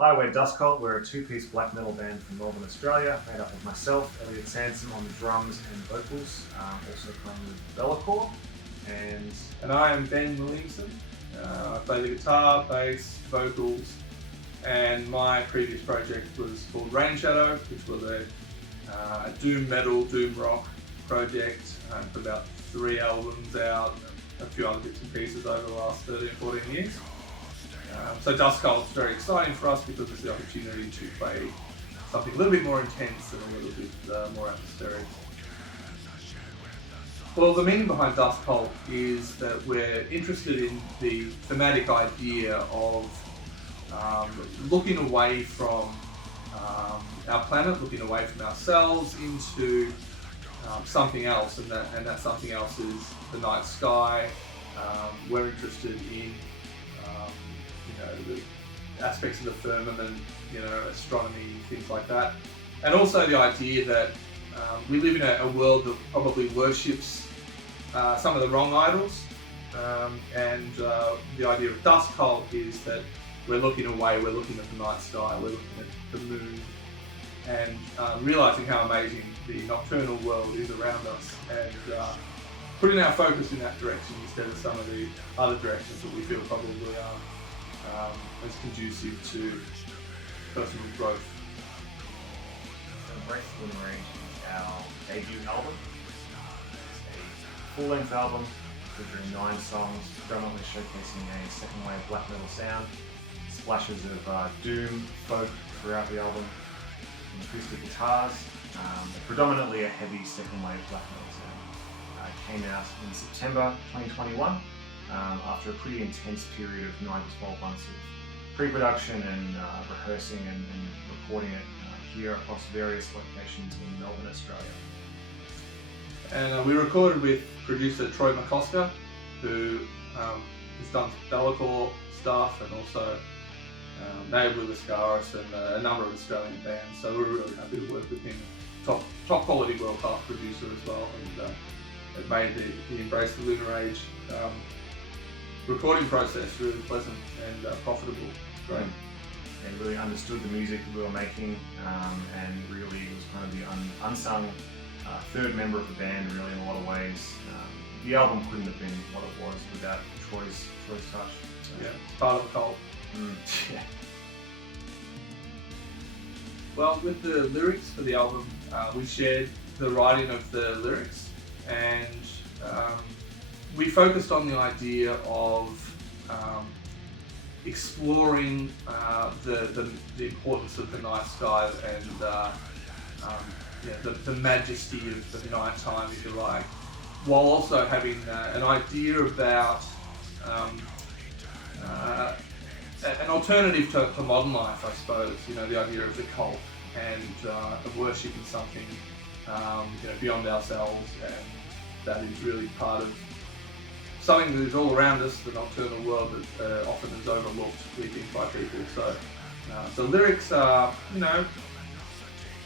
Hi, we're Dusk Cult. We're a two-piece black metal band from Melbourne, Australia, made up of myself, Elliot Sansom on the drums and vocals, also playing with Belakor, And I am Ben Williamson. I play the guitar, bass, vocals, and my previous project was called Rainshadow, which was a doom metal, doom rock project. Put about 3 albums out, a few other bits and pieces over the last 13, 14 years. So Dusk Cult is very exciting for us because it's the opportunity to play something a little bit more intense and a little bit more atmospheric. Well, the meaning behind Dusk Cult is that we're interested in the thematic idea of looking away from our planet, looking away from ourselves into something else, and that something else is the night sky. We're interested in the aspects of the firmament, astronomy, things like that, and also the idea that we live in a world that probably worships some of the wrong idols, and the idea of Dusk Cult is that we're looking away, we're looking at the night sky, we're looking at the moon, and realising how amazing the nocturnal world is around us, and putting our focus in that direction instead of some of the other directions that we feel probably are as conducive to personal growth. So Lunar Age is our debut album. It's a full-length album featuring 9 songs, predominantly showcasing a second wave black metal sound, splashes of doom, folk throughout the album, and acoustic guitars, predominantly a heavy second wave black metal sound. It came out in September 2021 after a pretty intense period of 9 to 12 months of pre-production and rehearsing and recording it here across various locations in Melbourne, Australia. And we recorded with producer Troy McCosker, who has done Belakor stuff and also Native with Ascaris and a number of Australian bands. So we're really happy to work with him. Top quality world class producer as well, and it made the Embrace the Lunar Age recording process really pleasant and profitable. Great. And really understood the music that we were making, and really was kind of the unsung third member of the band, really, in a lot of ways. The album couldn't have been what it was without Troy's touch. Yeah, it's part of the cult. Yeah. Well, with the lyrics for the album, we shared the writing of the lyrics, and we focused on the idea of exploring the importance of the night sky and the majesty of the night time, if you like, while also having an idea about an alternative to modern life, I suppose. The idea of the cult and of worshipping something beyond ourselves, and that is really part of something that is all around us, the nocturnal world that often is overlooked, we think, by people. So lyrics are,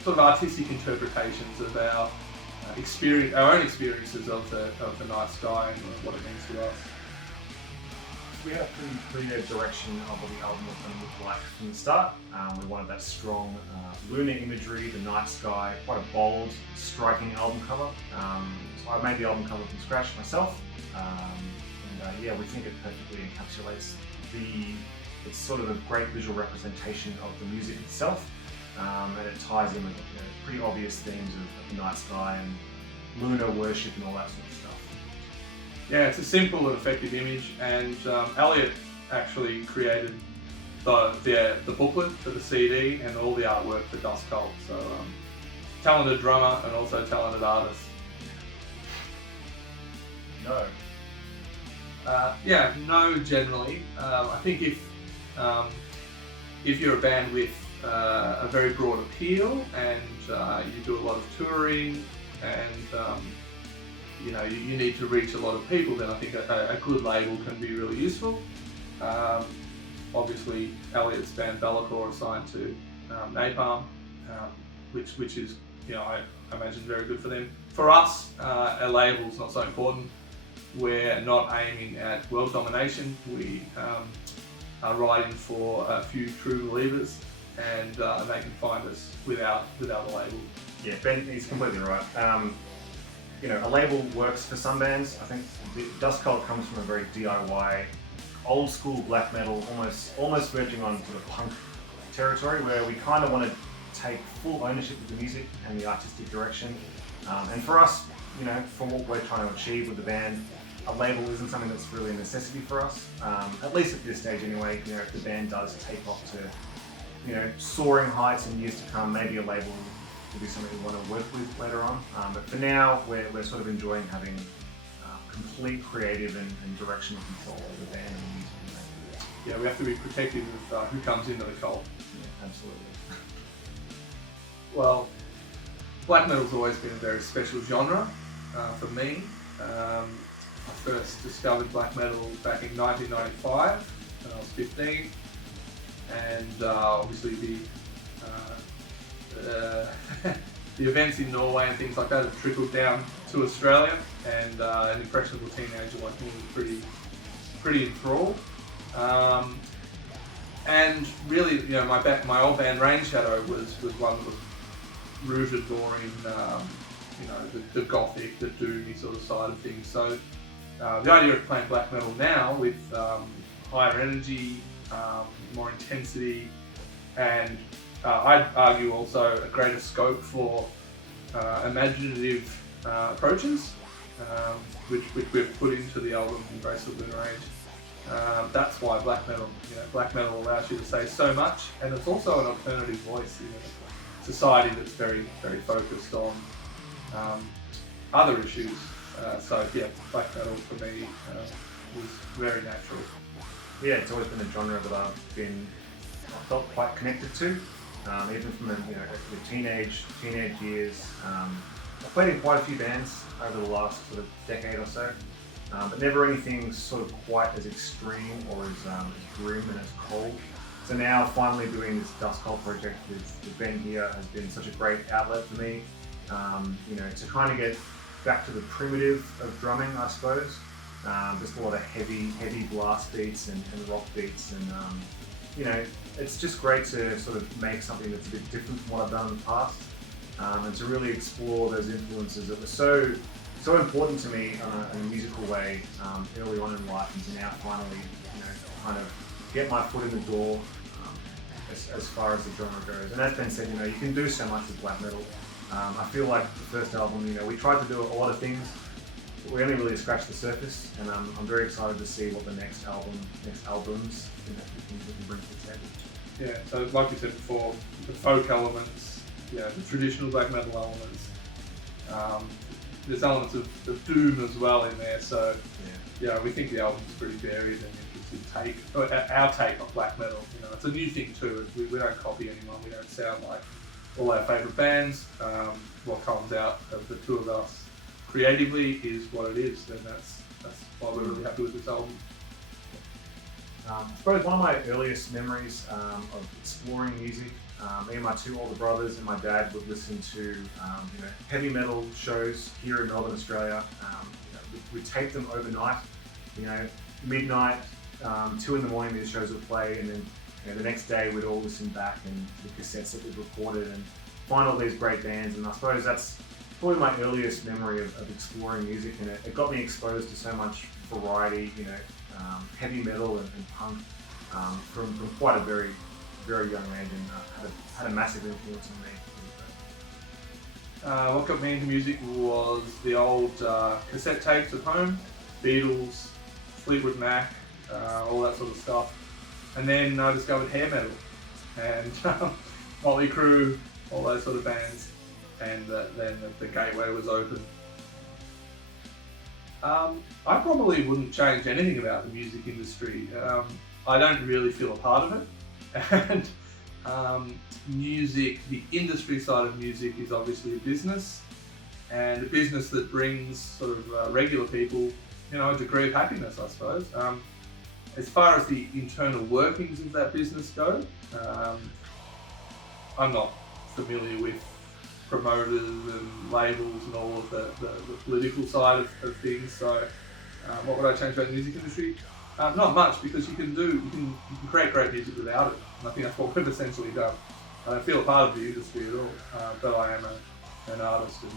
sort of artistic interpretations of our own experiences of the night sky and what it means to us. We had a pretty clear direction of what the album was going to look like from the start. We wanted that strong lunar imagery, the night sky, quite a bold, striking album cover. So I made the album cover from scratch myself. We think it perfectly encapsulates it's sort of a great visual representation of the music itself, and it ties in with pretty obvious themes of the night sky and lunar worship and all that sort of stuff. Yeah, it's a simple and effective image, and Elliot actually created the booklet for the CD and all the artwork for Dusk Cult. So talented drummer and also talented artist. No. No, generally. I think if you're a band with a very broad appeal and you do a lot of touring and you need to reach a lot of people, then I think a good label can be really useful. Obviously, Elliot's band Belakor is signed to Napalm, which is, I imagine, very good for them. For us, a label's not so important. We're not aiming at world domination. We writing for a few true believers, and they can find us without the label. Yeah, Ben, he's completely right. A label works for some bands. I think the Dusk Cult comes from a very DIY, old school black metal, almost verging on sort of punk territory, where we kind of want to take full ownership of the music and the artistic direction. And for us, for what we're trying to achieve with the band, a label isn't something that's really a necessity for us. At least at this stage anyway. If the band does take off to, soaring heights in years to come, maybe a label will be something we want to work with later on. But for now, we're sort of enjoying having complete creative and directional control over the band and the music we make. Yeah, we have to be protective of who comes into the cult. Yeah, absolutely. Well, black metal's always been a very special genre for me. I first discovered black metal back in 1995 when I was 15, and obviously the events in Norway and things like that have trickled down to Australia, and an impressionable teenager like me was pretty enthralled. And really, my old band Rainshadow was one that was rooted more in the gothic, the doomy sort of side of things. So the idea of playing black metal now with higher energy, more intensity, and I'd argue also a greater scope for imaginative approaches, which we've put into the album Embrace the Lunar Age. That's why black metal allows you to say so much, and it's also an alternative voice in a society that's very, very focused on other issues. So yeah, black metal for me was very natural. Yeah, it's always been a genre that I felt quite connected to, even from the teenage years. I've played in quite a few bands over the last sort of decade or so, but never anything sort of quite as extreme or as grim and as cold. So now finally doing this Dusk Cult project with Ben here has been such a great outlet for me, to kind of get back to the primitive of drumming, I suppose. Just a lot of heavy blast beats and rock beats, and it's just great to sort of make something that's a bit different from what I've done in the past, and to really explore those influences that were so important to me in a musical way early on in life, and to now finally kind of get my foot in the door as far as the genre goes. And as Ben said, you can do so much with black metal. I feel like the first album, we tried to do a lot of things, but we only really scratched the surface, and I'm very excited to see what the next albums we can bring to the table. Yeah, so like you said before, the folk elements, the traditional black metal elements, there's elements of doom as well in there, so we think the album's pretty varied and interesting our take on black metal. It's a new thing too. We don't copy anyone, we don't sound like all our favourite bands. What comes out of the two of us creatively is what it is, and that's why we're really happy with this album. I suppose one of my earliest memories of exploring music, me and my two older brothers and my dad would listen to heavy metal shows here in Melbourne, Australia. We'd tape them overnight, midnight, 2 in the morning these shows would play, and then the next day we'd all listen back and the cassettes that we'd recorded and find all these great bands. And I suppose that's probably my earliest memory of exploring music, and it got me exposed to so much variety, heavy metal and punk from quite a very, very young age, and had a massive influence on me. What got me into music was the old cassette tapes at home, Beatles, Fleetwood Mac, all that sort of stuff. And then I discovered hair metal and Motley Crue, all those sort of bands, and then the gateway was open. I probably wouldn't change anything about the music industry. I don't really feel a part of it. And music, the industry side of music is obviously a business, and a business that brings sort of regular people, a degree of happiness, I suppose. As far as the internal workings of that business go, I'm not familiar with promoters and labels and all of the political side of things. So what would I change about the music industry? Not much, because you can create great music without it, and I think that's what we've essentially done. I don't feel a part of the industry at all, but I am an artist, and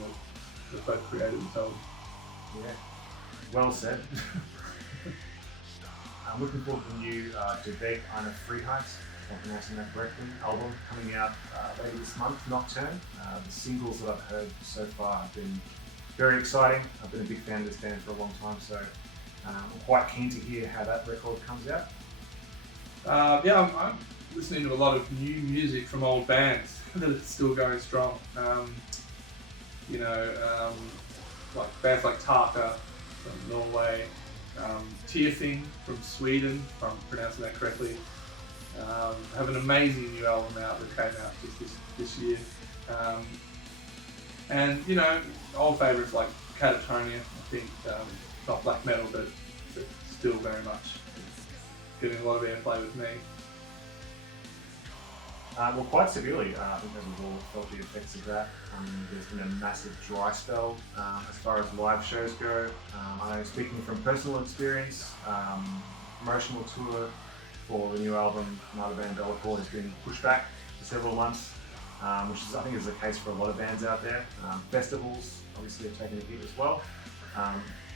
we've both created themselves. Yeah, well said. I'm looking forward to the new Debate Eine Freiheit, if I'm pronouncing that correctly, album coming out later this month, Nocturne. The singles that I've heard so far have been very exciting. I've been a big fan of this band for a long time, so I'm quite keen to hear how that record comes out. I'm listening to a lot of new music from old bands that are still going strong. Like bands like Taka from Norway, Tearthing from Sweden, if I'm pronouncing that correctly, have an amazing new album out that came out just this year. And old favourites like Catatonia, I think, not black metal, but still very much getting a lot of airplay with me. Well, quite severely. I think we've all felt the effects of that. There's been a massive dry spell as far as live shows go. I know, speaking from personal experience, promotional tour for the new album, another band, Belakor, has been pushed back for several months, which I think is the case for a lot of bands out there. Festivals obviously have taken a hit as well.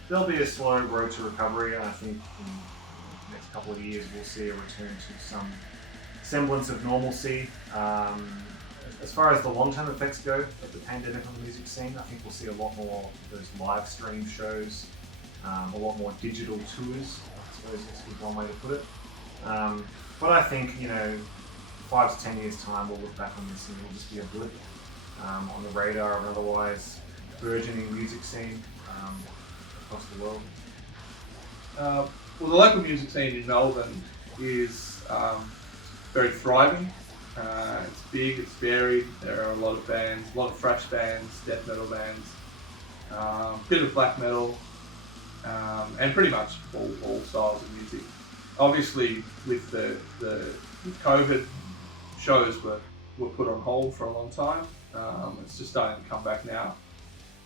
There'll be a slow road to recovery, and I think in the next couple of years we'll see a return to some semblance of normalcy. As far as the long-term effects go of the pandemic on the music scene, I think we'll see a lot more of those live stream shows, a lot more digital tours, I suppose is one way to put it. But I think, 5 to 10 years time, we'll look back on this and it'll just be a blip on the radar of an otherwise burgeoning music scene across the world. Well, the local music scene in Melbourne is very thriving. It's big, it's varied. There are a lot of bands, a lot of thrash bands, death metal bands, bit of black metal, and pretty much all styles of music. Obviously, with the COVID, shows were put on hold for a long time. It's just starting to come back now.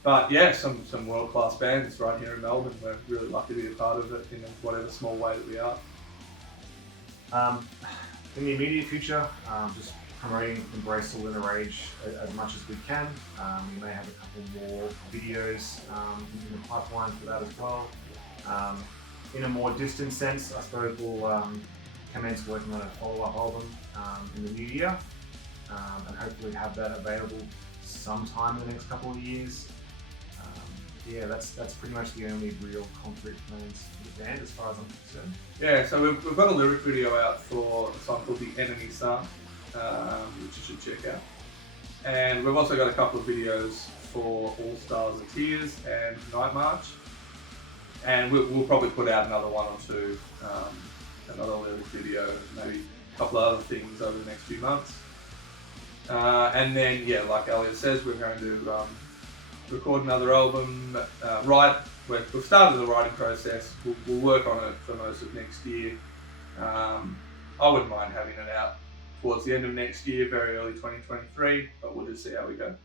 But yeah, some world-class bands right here in Melbourne. We're really lucky to be a part of it in whatever small way that we are. In the immediate future, just promoting Embrace the Lunar Age as much as we can. We may have a couple more videos in the pipeline for that as well. In a more distant sense, I suppose we'll commence working on a follow-up album in the new year, and hopefully have that available sometime in the next couple of years. That's pretty much the only real concrete plans for the band as far as I'm concerned. Yeah, so we've got a lyric video out for a song called The Enemy Song, which you should check out. And we've also got a couple of videos for All Stars of Tears and Night March. And we'll probably put out another one or two, another lyric video, maybe a couple of other things over the next few months. And then, like Elliot says, we're going to record another album, we've started the writing process. We'll work on it for most of next year. I wouldn't mind having it out towards the end of next year, very early 2023, but we'll just see how we go.